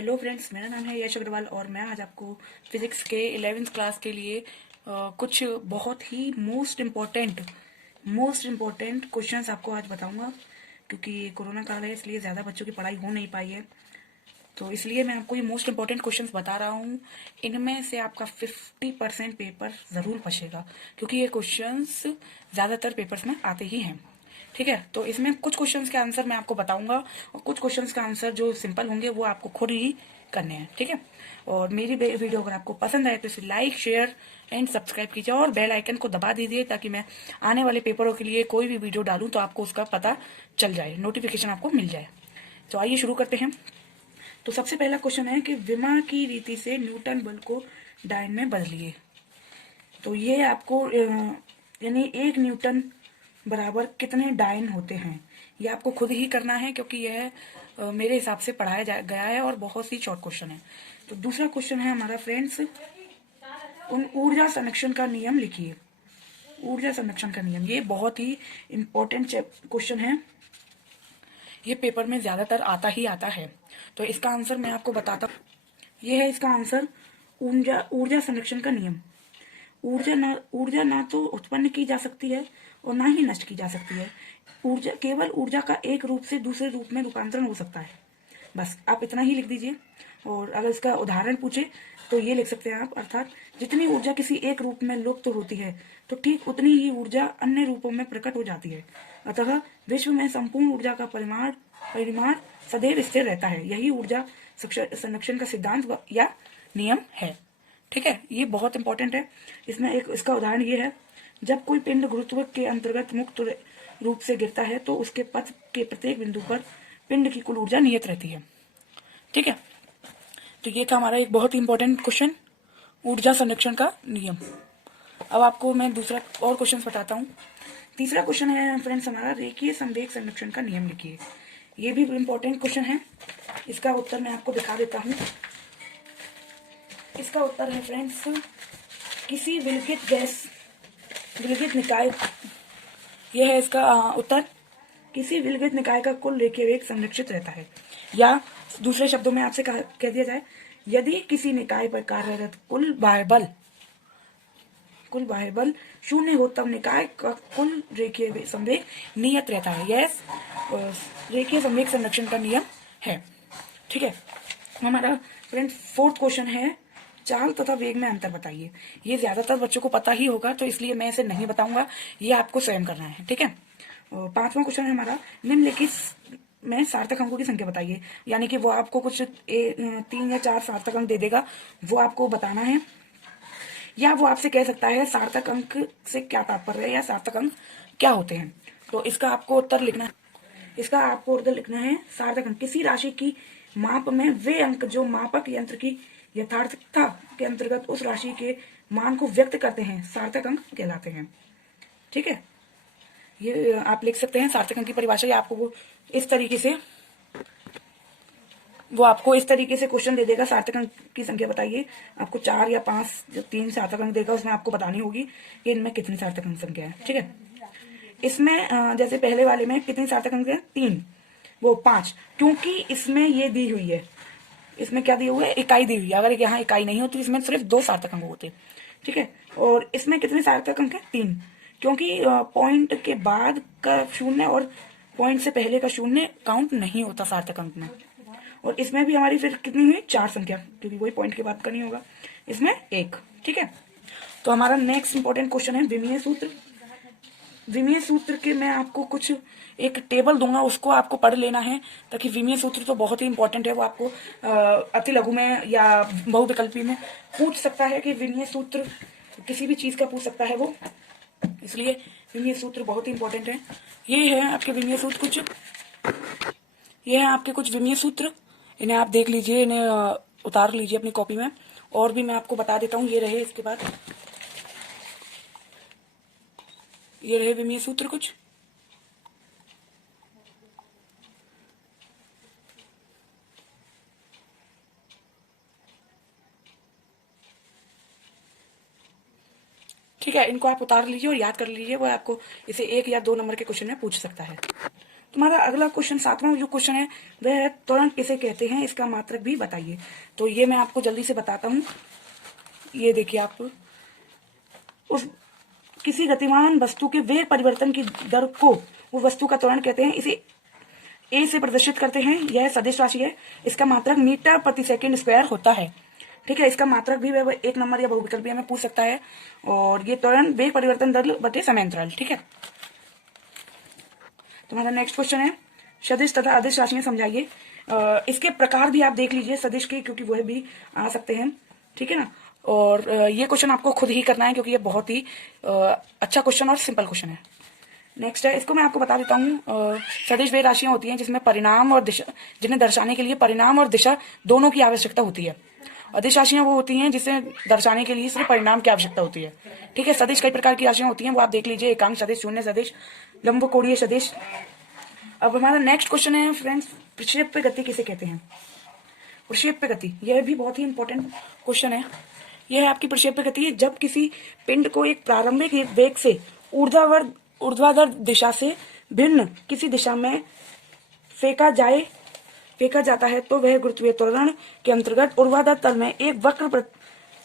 Hello friends, मेरा नाम है यश अग्रवाल और मैं आज आपको फिजिक्स के 11वीं क्लास के लिए कुछ बहुत ही मोस्ट इम्पोर्टेंट क्वेश्चंस आपको आज बताऊंगा। क्योंकि कोरोना काल है इसलिए ज़्यादा बच्चों की पढ़ाई हो नहीं पाई है, तो इसलिए मैं आपको ये मोस्ट इम्पोर्टेंट क्वेश्चंस बता रहा हूँ। इनमें से आपका 50% पेपर ज़रूर बचेगा, क्योंकि ये क्वेश्चंस ज़्यादातर पेपर्स में आते ही हैं। ठीक है, तो इसमें कुछ क्वेश्चंस के आंसर मैं आपको बताऊंगा और कुछ क्वेश्चंस का आंसर जो सिंपल होंगे वो आपको खुद ही करने हैं। ठीक है, और मेरी वीडियो अगर आपको पसंद आए तो इसे लाइक, शेयर एंड सब्सक्राइब कीजिए और बेल आइकन को दबा दीजिए, ताकि मैं आने वाले पेपरों के लिए कोई भी वीडियो डालूं तो आपको उसका पता चल जाए, नोटिफिकेशन आपको मिल जाए। तो आइए शुरू करते हैं। तो सबसे पहला क्वेश्चन है कि विमा की रीति से न्यूटन बल को डायन में बदलिए। तो ये आपको यानी 1 न्यूटन बराबर कितने डायन होते हैं, ये आपको खुद ही करना है, क्योंकि यह मेरे हिसाब से पढ़ाया गया है और बहुत ही शॉर्ट क्वेश्चन है। तो दूसरा क्वेश्चन है हमारा फ्रेंड्स, उन ऊर्जा संरक्षण का नियम लिखिए। ऊर्जा संरक्षण का नियम, ये बहुत ही इंपॉर्टेंट क्वेश्चन है, ये पेपर में ज्यादातर आता ही आता है। तो इसका आंसर मैं आपको बताता हूँ, ये है इसका आंसर, ऊर्जा ऊर्जा संरक्षण का नियम। ऊर्जा ना तो उत्पन्न की जा सकती है और ना ही नष्ट की जा सकती है। केवल ऊर्जा का एक रूप से दूसरे रूप में रूपांतरण हो सकता है। बस आप इतना ही लिख दीजिए। और अगर इसका उदाहरण पूछे तो ये लिख सकते हैं आप, अर्थात जितनी ऊर्जा किसी एक रूप में लुप्त होती है तो ठीक उतनी ही ऊर्जा अन्य रूपों में प्रकट हो जाती है। अतः विश्व में संपूर्ण ऊर्जा का परिमाण सदैव स्थिर रहता है। यही ऊर्जा संरक्षण का सिद्धांत या नियम है। ठीक है, ये बहुत इंपॉर्टेंट है। इसमें एक इसका उदाहरण ये है, जब कोई पिंड गुरुत्व के अंतर्गत मुक्त रूप से गिरता है तो उसके पथ के प्रत्येक बिंदु पर पिंड की कुल ऊर्जा नियत रहती है। ठीक है, तो ये था हमारा एक बहुत ही इंपॉर्टेंट क्वेश्चन, ऊर्जा संरक्षण का नियम। अब आपको मैं दूसरा और क्वेश्चन बताता हूँ। तीसरा क्वेश्चन है फ्रेंड्स हमारा, रेखीय संवेग संरक्षण का नियम लिखिए। ये भी इंपॉर्टेंट क्वेश्चन है। इसका उत्तर मैं आपको दिखा देता हूँ। इसका उत्तर है फ्रेंड्स, किसी विलगित निकाय, यह है इसका उत्तर, किसी विलगित निकाय का कुल रेखीय वेग संरक्षित रहता है। या दूसरे शब्दों में आपसे कह दिया जाए, यदि किसी निकाय पर कार्यरत कुल बाह्य बल शून्य हो तब निकाय का कुल रेखीय संवेग नियत रहता है। यह रेखीय संवेग संरक्षण का नियम है। ठीक है, हमारा फ्रेंड्स फोर्थ क्वेश्चन है, चाल तथा वेग में अंतर बताइए। ये ज्यादातर बच्चों को पता ही होगा, तो इसलिए मैं इसे नहीं बताऊंगा, ये आपको स्वयं करना है। ठीक है, पांचवा क्वेश्चन है हमारा, निम्नलिखित में सार्थक अंकों की संख्या बताइए। यानी कि वो आपको कुछ 3 या 4 सार्थक अंक दे देगा, वो आपको बताना है। या वो आपसे कह सकता है सार्थक अंक से क्या तात्पर्य है या सार्थक अंक क्या होते हैं। तो इसका आपको उत्तर लिखना है, सार्थक अंक किसी राशि की माप में वे अंक जो मापक यंत्र की यथार्थता के अंतर्गत उस राशि के मान को व्यक्त करते हैं, सार्थक अंक कहलाते हैं। ठीक है, ये आप लिख सकते हैं सार्थक अंक की परिभाषा। या आपको वो इस तरीके से क्वेश्चन दे देगा, सार्थक अंक की संख्या बताइए। आपको 4 या 5 जो 3 सार्थक अंक देगा, उसमें आपको बतानी होगी कि इनमें कितनी सार्थक अंक संख्या है। ठीक है, इसमें जैसे पहले वाले में कितनी सार्थक अंक है, 3, वो 5, क्योंकि इसमें ये दी हुई है, इसमें क्या दिया हुआ है, इकाई दी हुई है। अगर यहाँ इकाई नहीं होती, इसमें सिर्फ 2 सार्थक अंक होते। ठीक है, और इसमें कितने सार्थक अंक है, 3, क्योंकि पॉइंट के बाद का शून्य और पॉइंट से पहले का शून्य काउंट नहीं होता सार्थक अंक में। और इसमें भी हमारी फिर कितनी हुई, 4 संख्या, क्योंकि वही पॉइंट के बाद का नहीं होगा, इसमें 1। ठीक है, तो हमारा नेक्स्ट इंपॉर्टेंट क्वेश्चन है विमीय सूत्र। विमीय सूत्र के मैं आपको कुछ एक टेबल दूंगा, उसको आपको पढ़ लेना है, ताकि विमीय सूत्र तो बहुत ही इंपॉर्टेंट है। वो आपको अति लघु में या बहुविकल्पी में पूछ सकता है कि विमीय सूत्र किसी भी चीज का पूछ सकता है वो, इसलिए विमीय सूत्र बहुत ही इंपॉर्टेंट है। ये है आपके विमीय सूत्र कुछ, ये है आपके कुछ विमीय सूत्र, इन्हें आप देख लीजिए, इन्हें उतार लीजिए अपनी कॉपी में। और भी मैं आपको बता देता हूँ, ये रहे इसके बाद, ये रहे विमीय सूत्र कुछ। ठीक है, इनको आप उतार लीजिए और याद कर लीजिए, वो आपको इसे 1 या 2 नंबर के क्वेश्चन में पूछ सकता है। तुम्हारा अगला क्वेश्चन, 7वां जो क्वेश्चन है वह है त्वरण किसे कहते हैं, इसका मात्रक भी बताइए। तो ये मैं आपको जल्दी से बताता हूँ। ये देखिए, आप उस किसी गतिमान वस्तु के वेग परिवर्तन की दर को वो वस्तु का त्वरण कहते हैं। इसे ए से प्रदर्शित करते हैं। यह सदिश राशि है। इसका मात्रक मीटर प्रति सेकंड स्क्वायर होता है। ठीक है, इसका मात्रक भी वह 1 नंबर या बहुविकल्पीय में पूछ सकता है। और ये त्वरण वेग परिवर्तन दर बटे समांतराल। ठीक है, तुम्हारा नेक्स्ट क्वेश्चन है सदिश तथा अदिश राशियां समझाइए। इसके प्रकार भी आप देख लीजिए सदिश के, क्योंकि वह भी आ सकते हैं। ठीक है ना। और ये क्वेश्चन आपको खुद ही करना है, क्योंकि ये बहुत ही अच्छा क्वेश्चन और सिंपल क्वेश्चन है। नेक्स्ट है, इसको मैं आपको बता देता हूँ। सदिश वे राशियां होती हैं जिसमें परिणाम और दिशा, जिन्हें दर्शाने के लिए परिणाम और दिशा दोनों की आवश्यकता होती है। अदिश राशियां वो होती हैं जिसे दर्शाने के लिए सिर्फ परिणाम की आवश्यकता होती है। ठीक है, सदिश कई प्रकार की राशियां होती हैं, वो आप देख लीजिए। एकांक सदिश, शून्य सदिश, लंबकोणीय सदिश। अब हमारा नेक्स्ट क्वेश्चन है फ्रेंड्स, प्रक्षेप्य गति किसे कहते हैं। प्रक्षेप्य गति, यह भी बहुत ही इंपॉर्टेंट क्वेश्चन है। यह है आपकी प्रक्षेप्य गति, जब किसी पिंड को एक प्रारंभिक वेग से ऊर्ध्वाधर दिशा से भिन्न किसी दिशा में फेंका जाता है तो वह गुरुत्वीय त्वरण के अंतर्गत ऊर्ध्वाधर तल में एक वक्र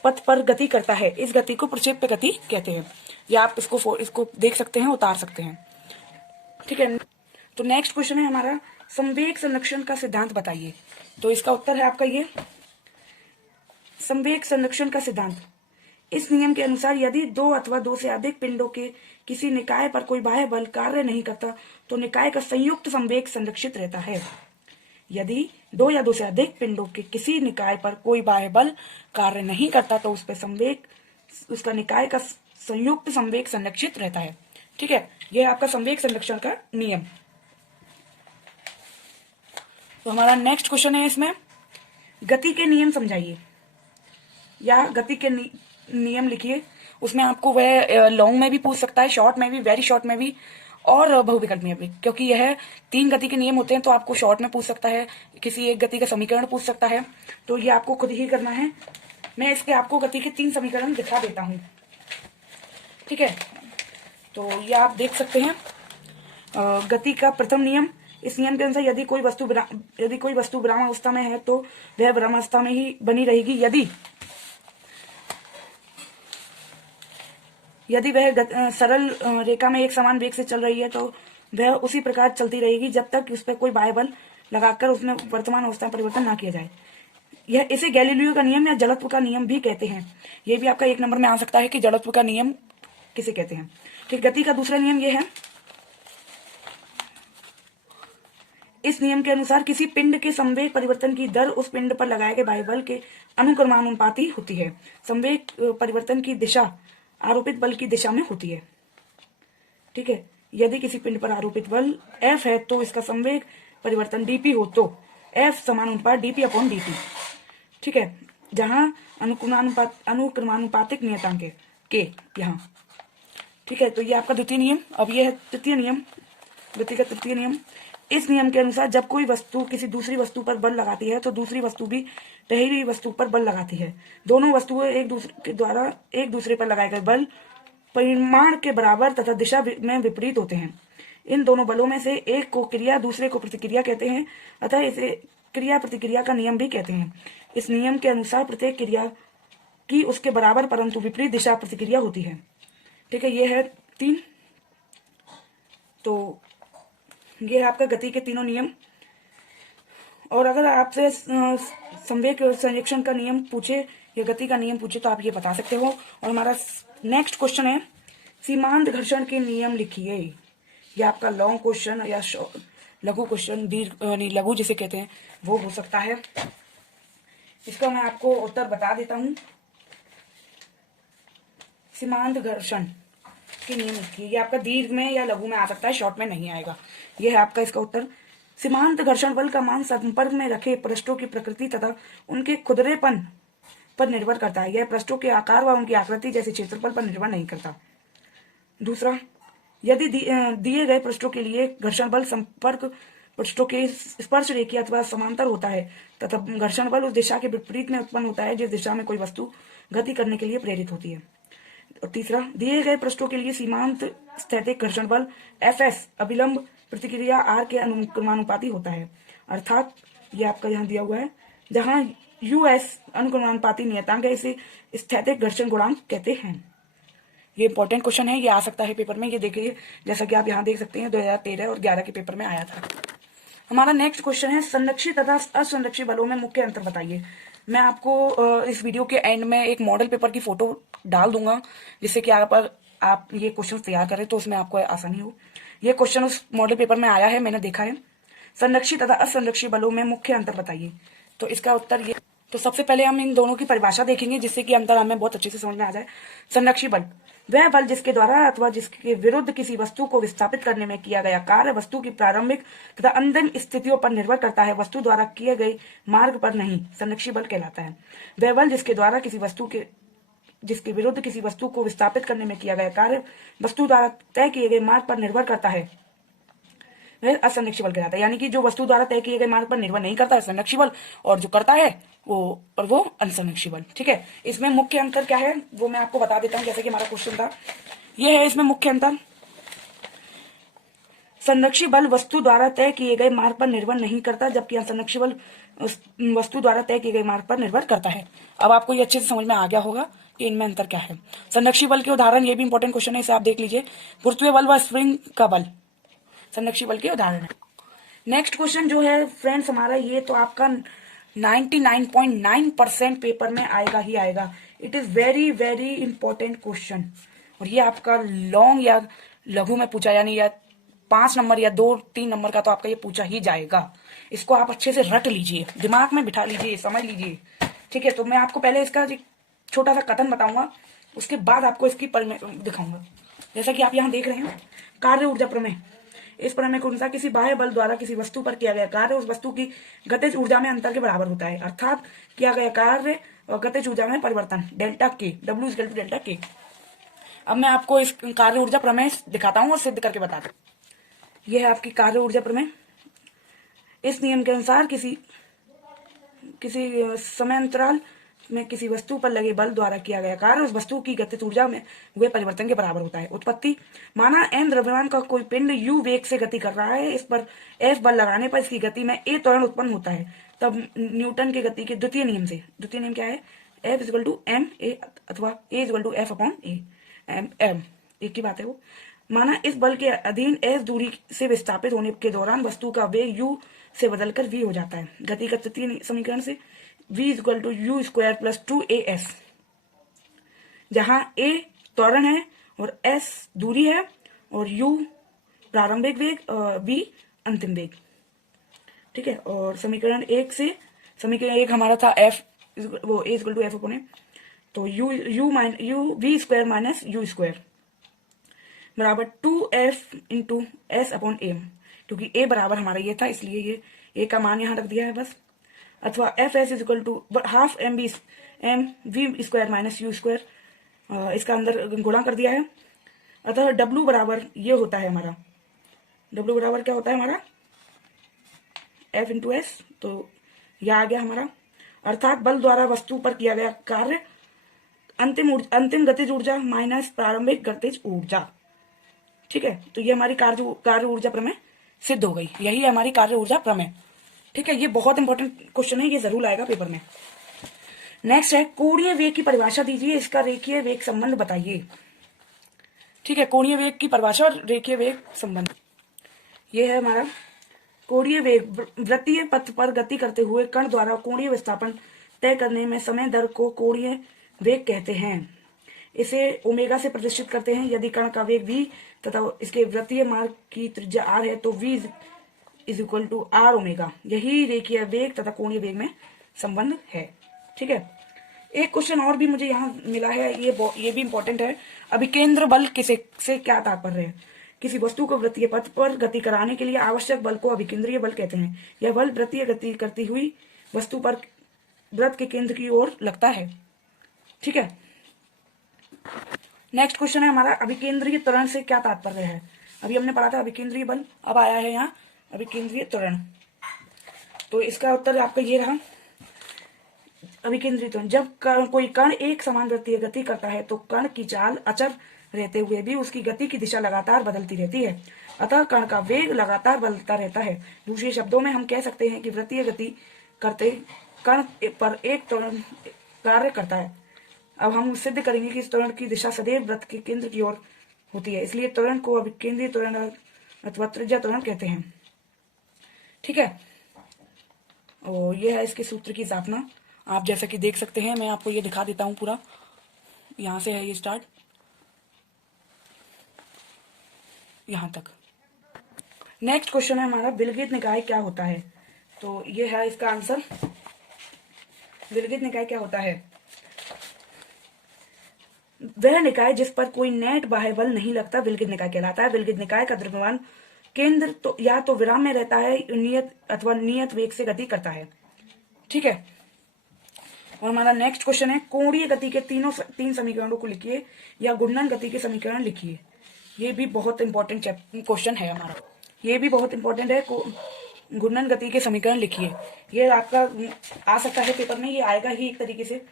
पथ पर गति करता है। इस गति को प्रक्षेप्य गति कहते हैं। या आप इसको देख सकते हैं, उतार सकते हैं। ठीक है, तो नेक्स्ट क्वेश्चन है हमारा, संवेग संरक्षण का सिद्धांत बताइए। तो इसका उत्तर है आपका ये संवेग संरक्षण का सिद्धांत। इस नियम के अनुसार यदि 2 अथवा 2 से अधिक पिंडों के किसी निकाय पर कोई बाह्य बल कार्य नहीं करता तो निकाय का संयुक्त संवेग संरक्षित रहता है। यदि 2 या 2 से अधिक पिंडों के किसी निकाय पर कोई बाह्य बल कार्य नहीं करता तो उसका निकाय का संयुक्त संवेग संरक्षित रहता है। ठीक है, यह आपका संवेग संरक्षण का नियम। तो हमारा नेक्स्ट क्वेश्चन है, इसमें गति के नियम समझाइए या गति के नियम लिखिए। उसमें आपको वह लॉन्ग में भी पूछ सकता है, शॉर्ट में भी, वेरी शॉर्ट में भी और बहुविकल्प में भी, क्योंकि यह 3 गति के नियम होते हैं। तो आपको शॉर्ट में पूछ सकता है, किसी एक गति का समीकरण पूछ सकता है। तो ये आपको खुद ही करना है। मैं इसके आपको गति के 3 समीकरण दिखा देता हूं। ठीक है, तो ये आप देख सकते हैं। गति का प्रथम नियम, इस नियम के अनुसार यदि कोई वस्तु विराम अवस्था में है तो वह विराम अवस्था में ही बनी रहेगी। यदि वह सरल रेखा में एक समान वेग से चल रही है तो वह उसी प्रकार चलती रहेगी जब तक उस पर कोई बाह्य बल लगाकर उसमें वर्तमान अवस्था में परिवर्तन ना किया जाए। इसे गैलीलियो का नियम या जड़त्व का नियम भी कहते हैं। यह भी आपका 1 नंबर में आ सकता है कि जड़त्व का नियम किसे कहते हैं। ठीक, गति का दूसरा नियम यह है, इस नियम के अनुसार किसी पिंड के संवेग परिवर्तन की दर उस पिंड पर लगाए गए बाह्य बल के अनुक्रमानुपाती होती है। संवेग परिवर्तन की दिशा आरोपित बल की दिशा में होती है। ठीक है, यदि किसी पिंड पर आरोपित बल F है तो इसका संवेग परिवर्तन dp हो तो F समानुपात dp/dt। ठीक है, जहां अनुक्रमानुपातिक नियतांक है k यहाँ। ठीक है, तो ये आपका द्वितीय नियम। अब ये है तृतीय नियम, गति का तृतीय नियम। इस नियम के अनुसार जब कोई वस्तु किसी दूसरी वस्तु पर बल लगाती है तो दूसरी वस्तु भी ठहरी हुई वस्तु पर बल लगाती है। दोनों वस्तुएं एक दूसरे पर लगाए गए बल परिमाण के बराबर तथा दिशा में विपरीत होते हैं। इन दोनों बलों में से एक को क्रिया, दूसरे को प्रतिक्रिया कहते हैं, अतः इसे क्रिया प्रतिक्रिया का नियम भी कहते हैं। इस नियम के अनुसार प्रत्येक क्रिया की उसके बराबर परंतु विपरीत दिशा प्रतिक्रिया होती है। ठीक है, ये है 3। तो ये है आपका गति के तीनों नियम। और अगर आपसे संवेग संरक्षण का नियम पूछे या गति का नियम पूछे तो आप ये बता सकते हो। और हमारा नेक्स्ट क्वेश्चन है, सीमांत घर्षण के नियम लिखिए। ये आपका लॉन्ग क्वेश्चन या लघु क्वेश्चन, लघु जिसे कहते हैं, वो हो सकता है। इसका मैं आपको उत्तर बता देता हूं। सीमांत घर्षण के नियम लिखिए। ये आपका दीर्घ में या लघु में आ सकता है, शॉर्ट में नहीं आएगा। ये है आपका इसका उत्तर। सीमांत घर्षण बल का मान संपर्क में रखे पृष्ठों की प्रकृति तथा उनके खुरदरेपन पर निर्भर करता है। यह पृष्ठों के आकार व उनकी आकृति जैसे क्षेत्रफल पर निर्भर नहीं करता। दूसरा, यदि दिए गए पृष्ठों के लिए घर्षण बल संपर्क पृष्ठों के स्पर्श रेखीय अथवा समांतर होता है तथा घर्षण बल उस दिशा के विपरीत में उत्पन्न होता है जिस दिशा में कोई वस्तु गति करने के लिए प्रेरित होती है। और तीसरा, दिए गए पृष्ठों के लिए सीमांत स्थैतिक घर्षण बल Fs अभिलंब प्रतिक्रिया आर के अनुक्रमानुपाती होता है। अर्थात ये आपका यहाँ दिया हुआ है, जहां यूएस अनुक्रमानुपाती नियतांक है, इसे स्थैतिक घर्षण गुणांक कहते हैं। ये इंपॉर्टेंट क्वेश्चन है, ये आ सकता है पेपर में। ये देखिए, जैसा कि आप यहाँ देख सकते हैं 2013 और 11 के पेपर में आया था। हमारा नेक्स्ट क्वेश्चन है, संरक्षित तथा असंरक्षित बलों में मुख्य अंतर बताइए। मैं आपको इस वीडियो के एंड में एक मॉडल पेपर की फोटो डाल दूंगा, जिससे कि आप ये क्वेश्चन तैयार करें तो उसमें आपको आसानी हो। ये क्वेश्चन उस मॉडल पेपर में आया है, मैंने देखा है। संरक्षित तथा असंरक्षित बलों में मुख्य अंतर बताइए। तो इसका उत्तर ये, तो सबसे पहले हम इन दोनों की परिभाषा देखेंगे, जिससे कि अंतर हमें बहुत अच्छे से समझ में आ जाए। संरक्षित बल वह बल जिसके द्वारा अथवा जिसके विरुद्ध किसी वस्तु को विस्थापित करने में किया गया कार्य वस्तु की प्रारंभिक तथा अंतिम स्थितियों पर निर्भर करता है, वस्तु द्वारा किए गए मार्ग पर नहीं, संरक्षित बल कहलाता है। वह बल जिसके द्वारा जिसके विरुद्ध किसी वस्तु को विस्थापित करने में किया गया कार्य वस्तु द्वारा तय किए गए मार्ग पर निर्भर करता है, वह असंरक्षित बल कहलाता है। यानी कि जो वस्तु द्वारा तय किए गए मार्ग पर निर्भर नहीं करता है संरक्षित बल, और जो करता है वो असंरक्षित बल। ठीक है, इसमें मुख्य अंतर क्या है वो मैं आपको बता देता हूं। जैसे कि हमारा क्वेश्चन था, ये है इसमें मुख्य अंतर। संरक्षित बल वस्तु द्वारा तय किए गए मार्ग पर निर्भर नहीं करता, जबकि असंरक्षित बल वस्तु द्वारा तय किए गए मार्ग पर निर्भर करता है। अब आपको ये अच्छे से समझ में आ गया होगा कि इनमें अंतर क्या है। संरक्षित बल के उदाहरण, ये भी इंपॉर्टेंट क्वेश्चन है, इसे आप देख लीजिए। गुरुत्वीय बल व स्प्रिंग का बल संरक्षित बल के उदाहरण है। नेक्स्ट क्वेश्चन जो है फ्रेंड्स हमारा, ये तो आपका 99.9% पेपर में आएगा ही आएगा। It is very very important question, और ये आपका लॉन्ग या लघु में पूछा, यानी या 5 नंबर या 2-3 नंबर का तो आपका ये पूछा ही जाएगा। इसको आप अच्छे से रट लीजिए, दिमाग में बिठा लीजिए, समझ लीजिए। ठीक है, तो मैं आपको पहले इसका एक छोटा सा कथन बताऊंगा, उसके बाद आपको इसकी दिखाऊंगा। जैसा कि आप यहाँ देख रहे हैं, कार्य ऊर्जा प्रमेय। इस प्रमेय के अनुसार किसी बाह्य बल द्वारा किसी वस्तु पर किया गया कार्य उस वस्तु की गतिज ऊर्जा में अंतर के बराबर होता है। अर्थात किया गया कार्य और गतिज ऊर्जा में परिवर्तन डेल्टा के, W इक्वल टू डेल्टा के। अब मैं आपको इस कार्य ऊर्जा प्रमेय दिखाता हूँ और सिद्ध करके बताता हूँ। यह है आपकी कार्य ऊर्जा प्रमेय। इस नियम के अनुसार किसी समय अंतराल में किसी वस्तु पर लगे बल द्वारा किया गया कार्य उस वस्तु की गतिज ऊर्जा में हुए परिवर्तन के बराबर होता है। उत्पत्ति, माना m द्रव्यमान का कोई पिंड u वेग से गति कर रहा है, इस पर F बल लगाने पर इसकी गति में a त्वरण उत्पन्न होता है। तब न्यूटन के गति के द्वितीय नियम से, द्वितीय नियम क्या है, F equal to m a अथवा a equal to F upon a, m एक की बात है वो। माना इस बल के अधीन s दूरी से विस्थापित होने के दौरान वस्तु का वेग u से बदलकर v हो जाता है। गति का तृतीय समीकरण से v equal to u square plus 2as, जहां a त्वरण है और s दूरी है और u प्रारंभिक वेग, v अंतिम वेग। ठीक है, और समीकरण 1 से, समीकरण 1 हमारा था f वो a equal to f upon a, तो u v square minus u square बराबर 2f into s upon a, क्योंकि a बराबर हमारा ये था इसलिए ये a का मान यहाँ रख दिया है बस। अथवा F S is equal to half m v square minus u square, इसका अंदर गुणा कर दिया है। अतः डब्ल्यू बराबर ये होता है हमारा, डब्ल्यू बराबर क्या होता है हमारा, एफ इंटू एस, तो यह आ गया हमारा। अर्थात बल द्वारा वस्तु पर किया गया कार्य अंतिम गतिज ऊर्जा माइनस प्रारंभिक गतिज ऊर्जा। ठीक है, तो ये हमारी कार्य ऊर्जा प्रमेय सिद्ध हो गई। यही है हमारी कार्य ऊर्जा प्रमेय। ठीक है, ये बहुत इंपॉर्टेंट क्वेश्चन है, ये जरूर आएगा पेपर में। नेक्स्ट है, कोणीय वेग की परिभाषा दीजिए, इसका रेखीय वेग संबंध बताइए। ठीक है, कोणीय वेग की परिभाषा और रेखीय वेग संबंध, ये है हमारा कोणीय वेग। वृत्तीय पथ पर गति करते हुए कण द्वारा कोणीय विस्थापन तय करने में समय दर को कोणीय वेग कहते हैं। इसे ओमेगा से प्रतिष्ठित करते हैं। यदि कण का वेग v तथा इसके वृत्तीय मार्ग की त्रिज्या r है तो v is equal to r omega. यही रेखीय वेग तथा कोणीय वेग में संबंध है। ठीक है, एक क्वेश्चन और भी मुझे यहाँ मिला है, ये भी इंपॉर्टेंट है। अभिकेंद्र बल से क्या तात्पर्य है। किसी वस्तु को वृत्तीय पथ पर गति कराने के लिए आवश्यक बल को अभिकेंद्रीय बल कहते हैं। यह बल वृत्तीय गति करती हुई वस्तु पर वृत्त के केंद्र की ओर लगता है। ठीक है, नेक्स्ट क्वेश्चन है हमारा, अभिकेंद्रीय त्वरण से क्या तात्पर्य है। अभी हमने पढ़ा था अभिकेंद्रीय बल, अब आया है यहाँ अभिकेंद्रीय त्वरण। तो इसका उत्तर आपका ये रहा, अभिकेंद्रीय त्वरण, जब कोई कण एक समान वृत्तीय गति करता है तो कण की चाल अचर रहते हुए भी उसकी गति की दिशा लगातार बदलती रहती है। अतः कण का वेग लगातार बदलता रहता है। दूसरे शब्दों में हम कह सकते हैं कि वृत्तीय गति करते कण पर एक त्वरण कार्य करता है। अब हम सिद्ध करेंगे कि इस त्वरण की दिशा सदैव वृत्त के केंद्र की ओर होती है, इसलिए त्वरण को अभिकेंद्रीय त्वरण अथवा त्रिज्या त्वरण कहते हैं। ठीक है, और ये है इसके सूत्र की स्थापना। आप जैसा कि देख सकते हैं, मैं आपको ये दिखा देता हूं पूरा। यहां से है ये स्टार्ट, यहां तक। नेक्स्ट क्वेश्चन है हमारा, विलगित निकाय क्या होता है? तो ये है इसका आंसर। विलगित निकाय क्या होता है? वह निकाय जिस पर कोई नेट बाह्य बल नहीं लगता विलगित निकाय कहलाता है। विलगित निकाय का द्रव्यमान केंद्र तो या तो विराम में रहता है, नियत अथवा नियत वेग से गति करता है। ठीक है, और हमारा नेक्स्ट क्वेश्चन है, कोणीय गति के तीन समीकरणों को लिखिए या घूर्णन गति के समीकरण लिखिए। ये भी बहुत इंपॉर्टेंट क्वेश्चन है हमारा, ये भी बहुत इंपॉर्टेंट है। घूर्णन गति के समीकरण लिखिए, ये आपका आ सकता है पेपर में, ये आएगा ही एक तरीके से।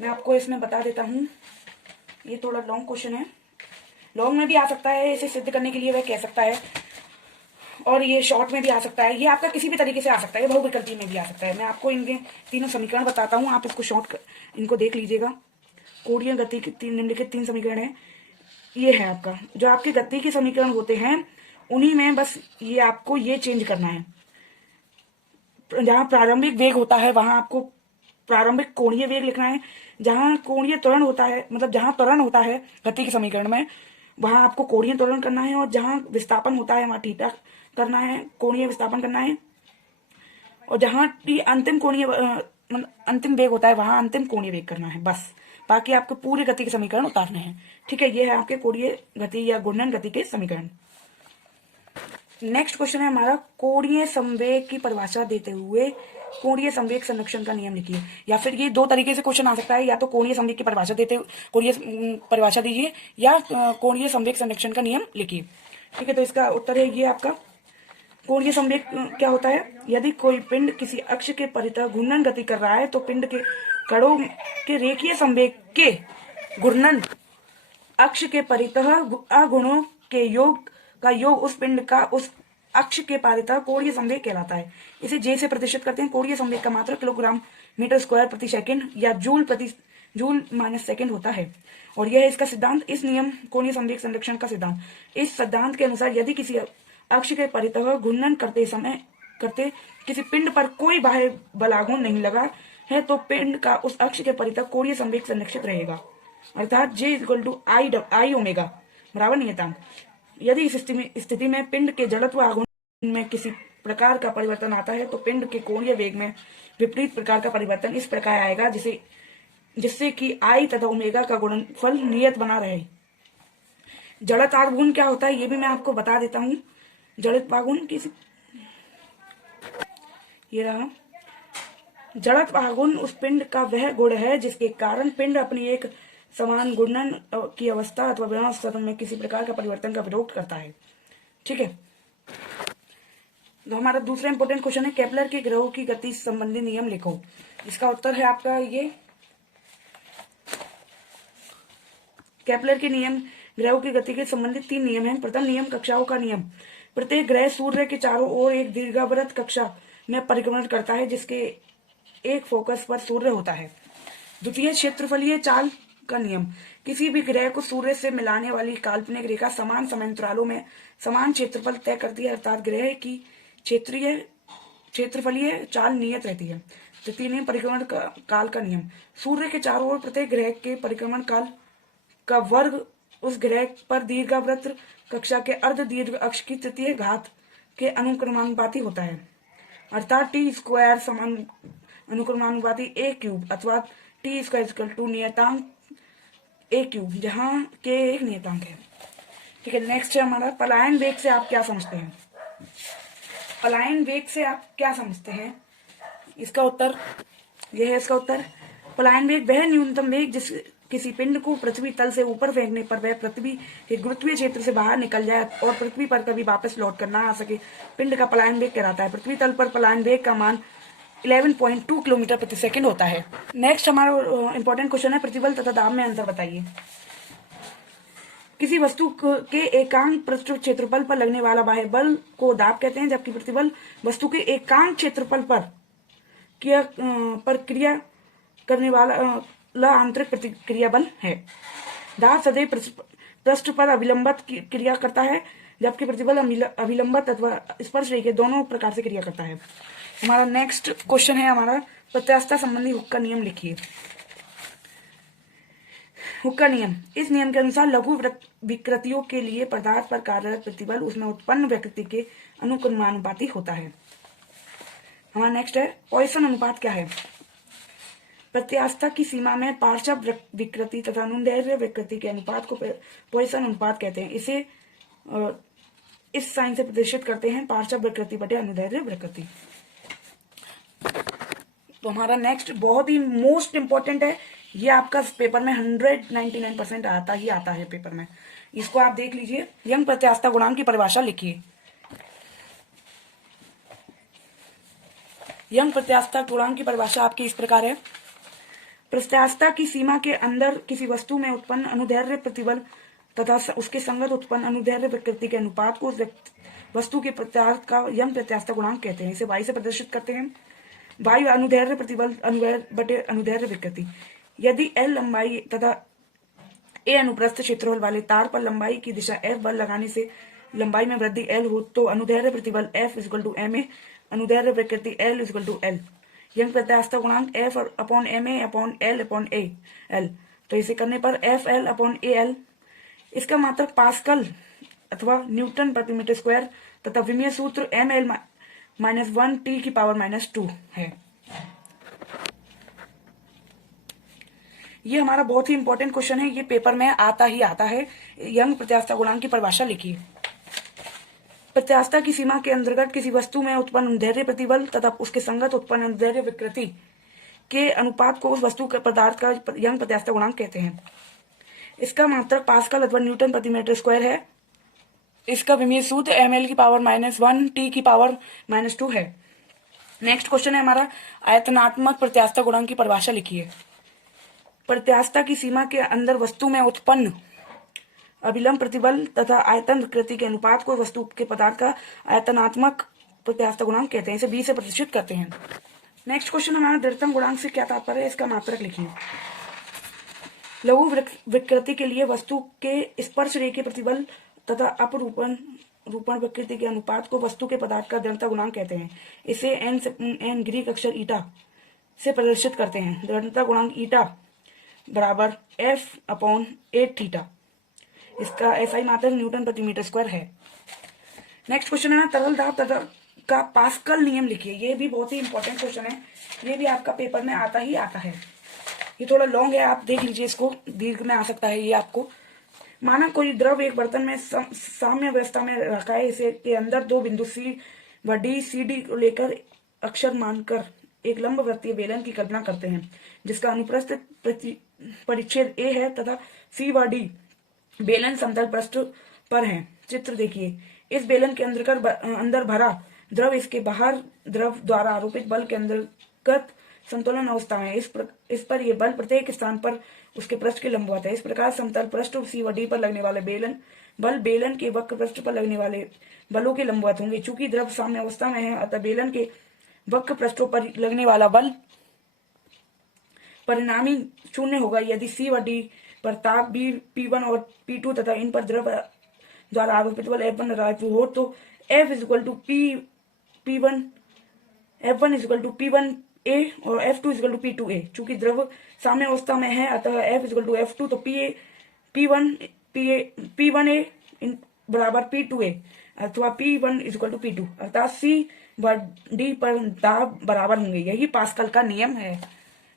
मैं आपको इसमें बता देता हूँ, ये थोड़ा लॉन्ग क्वेश्चन है, लॉन्ग में भी आ सकता है, इसे सिद्ध करने के लिए वह कह सकता है, और ये शॉर्ट में भी आ सकता है, ये आपका किसी भी तरीके से आ सकता है, बहुविकल्पी में भी आ सकता है। मैं आपको इनके तीनों समीकरण बताता हूँ, आप इसको शॉर्ट इनको देख लीजिएगा। कोणीय गति के निम्नलिखित तीन समीकरण है, ये है आपका। जो आपके गति के समीकरण होते हैं उन्हीं में बस ये आपको ये चेंज करना है। जहां प्रारंभिक वेग होता है वहां आपको प्रारंभिक कोणीय वेग लिखना है। जहां कोणीय त्वरण होता है, मतलब जहां त्वरण होता है गति के समीकरण में, वहां आपको कोणीय त्वरण करना है, और जहां विस्थापन होता है वहां थीटा करना है, कोणीय विस्थापन करना है। और जहां टी अंतिम कोणीय अंतिम वेग होता है वहां अंतिम कोणीय वेग करना है, बस। बाकी आपको पूरे गति के समीकरण उतारने हैं। ठीक है, ये है आपके कोणीय गति या घूर्णन गति के समीकरण। नेक्स्ट क्वेश्चन है हमारा, कोणीय संवेग की परिभाषा देते हुए कोणीय संवेग संरक्षण का नियम लिखिए। या फिर ये दो तरीके से क्वेश्चन आ सकता है, या तो कोणीय संवेग की परिभाषा देते कोणीय परिभाषा दीजिए, या कोणीय संवेग संरक्षण का नियम लिखिए। ठीक है, तो इसका उत्तर है ये आपका। कोणीय संवेग क्या होता है? यदि कोई पिंड किसी अक्ष के परितः घूर्णन गति कर रहा है तो पिंड के कणों के रेखीय संवेग के घूर्णन अक्ष के परितः अगुणों के योग का योग उस पिंड का उस अक्ष के परितः कोणीय संवेग कहलाता है। इसे जे से प्रदर्शित करते हैं। कोणीय संवेग का मात्रक किलोग्राम मीटर स्क्वायर प्रति सेकंड या जूल माइनस सेकंड होता है, और यह है इसका सिद्धांत। इस नियम कोणीय संवेग संरक्षण का सिद्धांत, इस सिद्धांत के अनुसार यदि किसी अक्ष के परितः घूर्णन करते किसी पिंड पर कोई बाह्य बलागुण नहीं लगा है तो पिंड का उस अक्ष के परितः कोणीय संवेग संरक्षित रहेगा, अर्थात J = I ओमेगा बराबर नियतांक। यदि इस स्थिति में पिंड के जड़त्व आघूर्ण में किसी प्रकार का परिवर्तन आता है तो पिंड के कोणीय वेग में विपरीत प्रकार का परिवर्तन इस प्रकार आएगा जिससे कि I तथा ओमेगा का गुणनफल नियत बना रहे। जड़त्व आघूर्ण क्या होता है ये भी मैं आपको बता देता हूँ। जड़त्व आघूर्ण किसी ये रहा, जड़त्व आघूर्ण उस पिंड का वह गुण है जिसके कारण पिंड अपनी एक समान घूर्णन की अवस्था अथवा विनाश में किसी प्रकार का परिवर्तन का विरोध करता है। ठीक है, तो हमारा दूसरा इंपॉर्टेंट क्वेश्चन है, केपलर के ग्रहों की गति संबंधी नियम लिखो। इसका उत्तर है आपका ये, केपलर के नियम ग्रहों की गति के संबंधित तीन नियम हैं। प्रथम नियम कक्षाओं का नियम। प्रत्येक ग्रह सूर्य के चारों ओर एक दीर्घावृत कक्षा में परिक्रमण करता है जिसके एक फोकस पर सूर्य होता है। द्वितीय क्षेत्रफलीय चाल का नियम। किसी भी ग्रह को सूर्य से मिलाने वाली काल्पनिक रेखा समान समांतरालों में समान क्षेत्रफल तय करती है, अर्थात ग्रह की क्षेत्रफलीय चाल नियत रहती है। तृतीय नियम परिक्रमण काल का नियम। सूर्य के चारों ओर प्रत्येक ग्रह के परिक्रमण काल का वर्ग उस ग्रह पर दीर्घावृत कक्षा के अर्ध दीर्घ अक्ष की तृतीय घात के अनुक्रमानुपाती होता है, अर्थात t² समान अनुक्रमानुपाती a³ अथवा t² नियतांक a³, जहां के एक नियतांक है। ठीक है, नेक्स्ट है हमारा, पलायन वेग से आप क्या समझते हैं? पलायन वेग से आप क्या समझते हैं? इसका उत्तर यह है। इसका उत्तर, पलायन वेग वह न्यूनतम वेग जिस किसी पिंड को पृथ्वी तल से ऊपर फेंकने पर वह पृथ्वी के गुरुत्वीय क्षेत्र से बाहर निकल जाए और पृथ्वी पर कभी वापस लौट कर ना आ सके, पिंड का पलायन वेग कहलाता है। पृथ्वी तल पर पलायन वेग का मान 11.2 किलोमीटर प्रति सेकंड होता है। नेक्स्ट हमारा इंपॉर्टेंट क्वेश्चन है, प्रतिबल तथा दाब में अंतर बताइए। किसी वस्तु के एकांक पृष्ठ क्षेत्रफल पर लगने वाला बाह्य बल को दाब कहते हैं, जबकि प्रतिबल वस्तु के एकांक क्षेत्रफल पर क्रिया करने वाला आंतरिक प्रतिक्रिया बल है। दाब सदैव पृष्ठ पर अभिलंबित क्रिया करता है, जबकि प्रतिबल अभिलंबित अथवा स्पर्श रेखा दोनों प्रकार से क्रिया करता है। हमारा नेक्स्ट क्वेश्चन है हमारा प्रत्यास्थता संबंधी हुक का नियम लिखिए। हुक का नियम, इस नियम के अनुसार लघु विकृतियों के लिए पदार्थ पर कार्यरत प्रतिबल उसमें उत्पन्न विकृति के अनुक्रमानुपाती होता है। हमारा नेक्स्ट है पॉइसन अनुपात क्या है। प्रत्यास्थता की सीमा में पार्श्व विकृति तथा अनुदैर्ध्य विकृति के अनुपात को पॉइसन अनुपात कहते हैं। इसे इस साइन से प्रदर्शित करते हैं, पार्श्व विकृति बटे अनुदैर्ध्य विकृति। तो हमारा नेक्स्ट बहुत ही मोस्ट इंपॉर्टेंट है, ये आपका पेपर में 199% आता ही आता है पेपर में। इसको आप देख लीजिए। यंग प्रत्यास्थता गुणांक की परिभाषा लिखिए। यंग प्रत्यास्थता गुणांक की परिभाषा आपकी इस प्रकार है। प्रत्यास्थता की सीमा के अंदर किसी वस्तु में उत्पन्न अनुदैर्ध्य प्रतिबल तथा उसके संगत उत्पन्न अनुदैर्ध्य विकृति के अनुपात को वस्तु के प्रत्यास्थ का यंग प्रत्यास्थता गुणांक कहते हैं। इसे वाई से प्रदर्शित करते हैं। वायु अनुदैर्ध्य प्रतिबल बटे अनुदैर्ध्य विकृति। यदि एल लंबाई तथा ए अनुप्रस्थ क्षेत्रफल वाले तार पर लंबाई की दिशा एफ बल लगाने से लंबाई में वृद्धि एल हो, तो अनुदैर्ध्य प्रतिबल F equal to M A, अनुदैर्ध्य विकृति L equal to L. Young प्रत्यास्थता गुणांक F upon M A upon L upon A L. तो इसे करने पर F L upon A L, इसका मात्रक पास्कल अथवा न्यूटन प्रति मीटर स्क्वायर तथा विमीय सूत्र एम एल -1 टी की पावर -2 है। ये हमारा बहुत ही इंपॉर्टेंट क्वेश्चन है, ये पेपर में आता ही आता है। यंग प्रत्यास्थता गुणांक की परिभाषा लिखिए। प्रत्यास्थता की सीमा के अंतर्गत किसी वस्तु में उत्पन्न अनुदैर्ध्य प्रतिबल तथा उसके संगत उत्पन्न अनुदैर्ध्य विकृति के अनुपात को उस वस्तु के पदार्थ का यंग प्रत्यास्थता गुणांक कहते हैं। इसका मात्रक पास्कल अथवा न्यूटन प्रति मीटर स्क्वायर है। इसका विमीय सूत्र एम एल की पावर -1 टी की पावर -2 है। नेक्स्ट क्वेश्चन है हमारा आयतनात्मक प्रत्यास्थता गुणांक की परिभाषा लिखिए। प्रत्यास्थता की सीमा के अंदर वस्तु में उत्पन्न अभिलंब प्रतिबल तथा आयतन विकृति के अनुपात को वस्तु के पदार्थ का आयतनात्मक प्रत्यास्थता गुणांक कहते हैं। इसे बी से प्रदर्शित करते हैं। नेक्स्ट क्वेश्चन हमारा दृढ़तम गुणांक से क्या तात्पर्य है, इसका मात्रक लिखिए। लघु विकृति के लिए वस्तु के स्पर्श रेखीय प्रतिबल तथा अपरूपण विकृति के अनुपात को वस्तु के पदार्थ का दृढ़ता गुणांक कहते हैं। इसे एन ग्रीक अक्षर ईटा से प्रदर्शित करते हैं। दृढ़ता गुणांक ईटा बराबर एफ अपॉन 8 थीटा। इसका एसआई मात्रक न्यूटन प्रति मीटर स्क्वायर है। नेक्स्ट क्वेश्चन है तरल दाब तथा का पास्कल नियम लिखिए। ये भी बहुत ही इंपॉर्टेंट क्वेश्चन है, ये भी आपका पेपर में आता ही आता है। ये थोड़ा लॉन्ग है, आप देख लीजिए इसको, दीर्घ में आ सकता है ये आपको। माना कोई द्रव एक बर्तन में साम्य अवस्था में रखा है, इसे के अंदर दो बिंदु सी व डी, सी डी को लेकर अक्षर मानकर एक लंबवृत्तीय बेलन की कल्पना करते हैं, जिसका अनुप्रस्थ परिच्छेद ए है तथा सी व डी बेलन समतल पृष्ठ पर है। चित्र देखिए। इस बेलन के अंदर भरा द्रव इसके बाहर द्रव द्वारा आरोपित बल के अंतर्गत संतुलन अवस्था में। इस पर यह बल प्रत्येक स्थान पर उसके पृष्ठ के लंबवत है। इस प्रकार समतल पृष्ठ सी व डी पर लगने वाले बल बेलन के वक्र पृष्ठ पर लगने वाले बलों के लंबवत होंगे। चूंकि द्रव साम्य अवस्था में है, अतः बेलन के वक्र पृष्ठों पर लगने वाला बल परिणामी शून्य होगा यदि सी व डी पर ताप P1 और P2 तथा इन पर द्रव द्वारा आरोपित बल F1 राजू हो, तो F equal to P1 F1 equal to P1A और F2 इक्वल टू P2A। चूंकि द्रव साम्य अवस्था में है, अतः F इक्वल टू F2, तो P1A बराबर P2A अथवा P1 इक्वल टू P2, अर्थात C व D पर दाब बराबर होंगे। यही पास्कल का नियम है।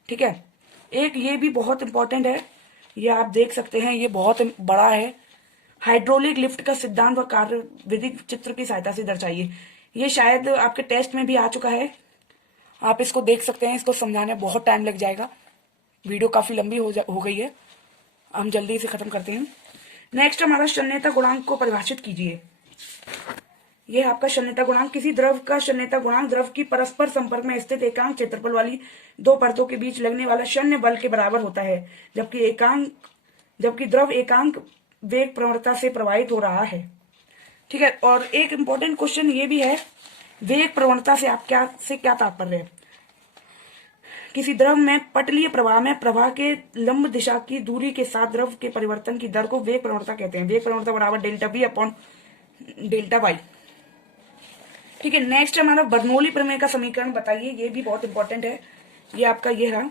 ठीक है। एक ये भी बहुत इंपॉर्टेंट है, ये आप देख सकते हैं, ये बहुत बड़ा है। हाइड्रोलिक लिफ्ट का सिद्धांत व कार्य विधि चित्र की सहायता से दर्शाइए। ये शायद आपके टेस्ट में भी आ चुका है, आप इसको देख सकते हैं। इसको समझाने में बहुत टाइम लग जाएगा, वीडियो काफी लंबी हो गई है, हम जल्दी से खत्म करते हैं। नेक्स्ट हमारा शून्यता गुणांक को परिभाषित कीजिए। यह आपका शून्यता गुणांक, किसी द्रव का शून्यता गुणांक द्रव की परस्पर संपर्क में स्थित एकांक क्षेत्रफल वाली दो परतों के बीच लगने वाला शून्य बल के बराबर होता है, जबकि द्रव एकांक वेग प्रवणता से प्रभावित हो रहा है। ठीक है, और एक इंपॉर्टेंट क्वेश्चन ये भी है, वेग प्रवणता से आप क्या तात्पर्य है? किसी द्रव में पटलीय प्रवाह में प्रवाह के लंब दिशा की दूरी के साथ द्रव के परिवर्तन की दर को वेग प्रवणता कहते हैं। वेग प्रवणता बराबर delta v upon delta y. ठीक है, नेक्स्ट हमारा बर्नौली प्रमेय का समीकरण बताइए, ये भी बहुत इंपॉर्टेंट है। ये आपका ये रहा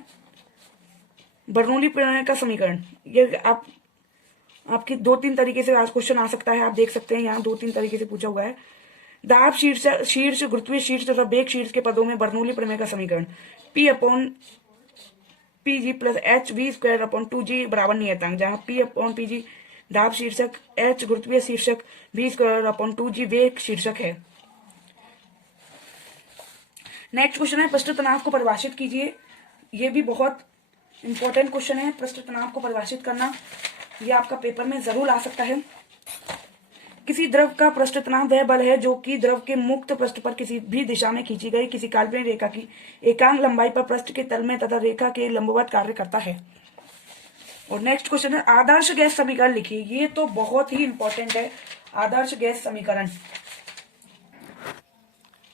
बर्नौली प्रमेय का समीकरण। ये आपकी 2-3 तरीके से आज क्वेश्चन आ सकता है, आप देख सकते हैं यहाँ 2-3 तरीके से पूछा हुआ है। दाब शीर्ष गुरुत्वीय शीर्ष तथा वेग शीर्ष के पदों में बर्नौली प्रमेय का समीकरण P upon P G plus H we square upon 2G बराबर नियतांक, जहां P अपॉन पी जी दाब शीर्षक, H गुरुत्वीय शीर्षक, V स्क्वायर अपॉन 2G वेग शीर्षक है। नेक्स्ट क्वेश्चन है पृष्ठ तनाव को परिभाषित कीजिए। ये भी बहुत इंपॉर्टेंट क्वेश्चन है, पृष्ठ तनाव को परिभाषित करना। ये आपका पेपर में जरूर आ सकता है। किसी द्रव का पृष्ठ तनाव वह बल है जो कि द्रव के मुक्त पृष्ठ पर किसी भी दिशा में खींची गई किसी काल्पनिक रेखा की एकांक लंबाई पर पृष्ठ के तल में तथा रेखा के लंबवत कार्य करता है। और नेक्स्ट क्वेश्चन है आदर्श गैस समीकरण लिखिए। ये तो बहुत ही इंपॉर्टेंट है, आदर्श गैस समीकरण।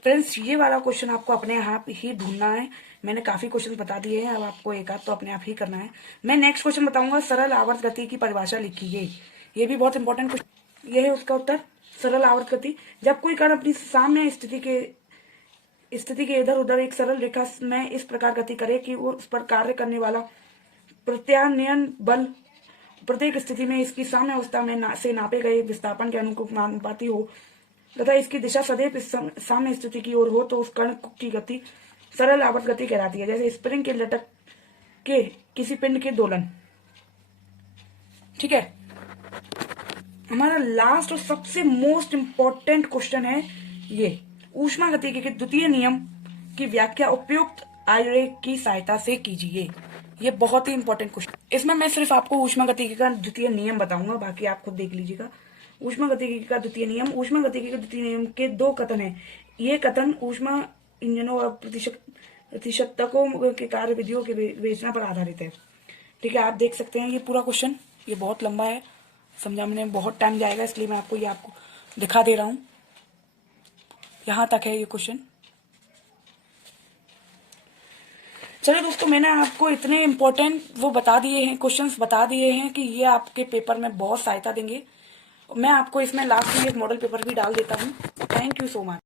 फ्रेंड्स, ये वाला क्वेश्चन आपको अपने आप ही ढूंढना है। मैंने काफी क्वेश्चन बता दिए हैं, अब आपको एक आध तो अपने आप ही करना है। मैं नेक्स्ट क्वेश्चन बताऊंगा, सरल आवर्त गति की परिभाषा लिखिए। ये भी बहुत इंपॉर्टेंट क्वेश्चन। यह है उसका उत्तर, सरल आवर्त गति। जब कोई कण अपनी साम्य स्थिति के इधर उधर एक सरल रेखा में इस प्रकार गति करे कि वो उस पर कार्य करने वाला प्रत्यानयन बल प्रत्येक स्थिति में इसकी साम्य अवस्था में से नापे गए विस्थापन के अनुपाती हो तथा इसकी दिशा सदैव साम्य स्थिति की ओर हो, तो उस कण की गति सरल आवर्त गति कहलाती है। जैसे स्प्रिंग के लटक के किसी पिंड के दोलन। ठीक है, हमारा लास्ट और सबसे मोस्ट इंपॉर्टेंट क्वेश्चन है ये, ऊष्मागतिकी के द्वितीय नियम की व्याख्या उपयुक्त आरेख की सहायता से कीजिए। ये बहुत ही इंपॉर्टेंट क्वेश्चन। इसमें मैं सिर्फ आपको ऊष्मागतिकी का द्वितीय नियम बताऊंगा, बाकी आप खुद देख लीजिएगा। ऊष्मागतिकी का द्वितीय नियम, ऊष्मागतिकी के द्वितीय नियम के 2 कथन हैं। ये कथन ऊष्मा इंजनों और प्रतिशतकों के कार्य विधियों के विवेचना पर आधारित है। ठीक है, आप देख सकते हैं ये पूरा क्वेश्चन, ये बहुत लंबा है, समझाने में बहुत टाइम जाएगा, इसलिए मैं आपको दिखा दे रहा हूं। यहां तक है ये क्वेश्चन। चलिए दोस्तों, मैंने आपको इतने इंपॉर्टेंट वो बता दिए हैं, क्वेश्चंस बता दिए हैं कि ये आपके पेपर में बहुत सहायता देंगे। मैं आपको इसमें लास्ट में एक मॉडल पेपर भी डाल देता हूँ। Thank you so much.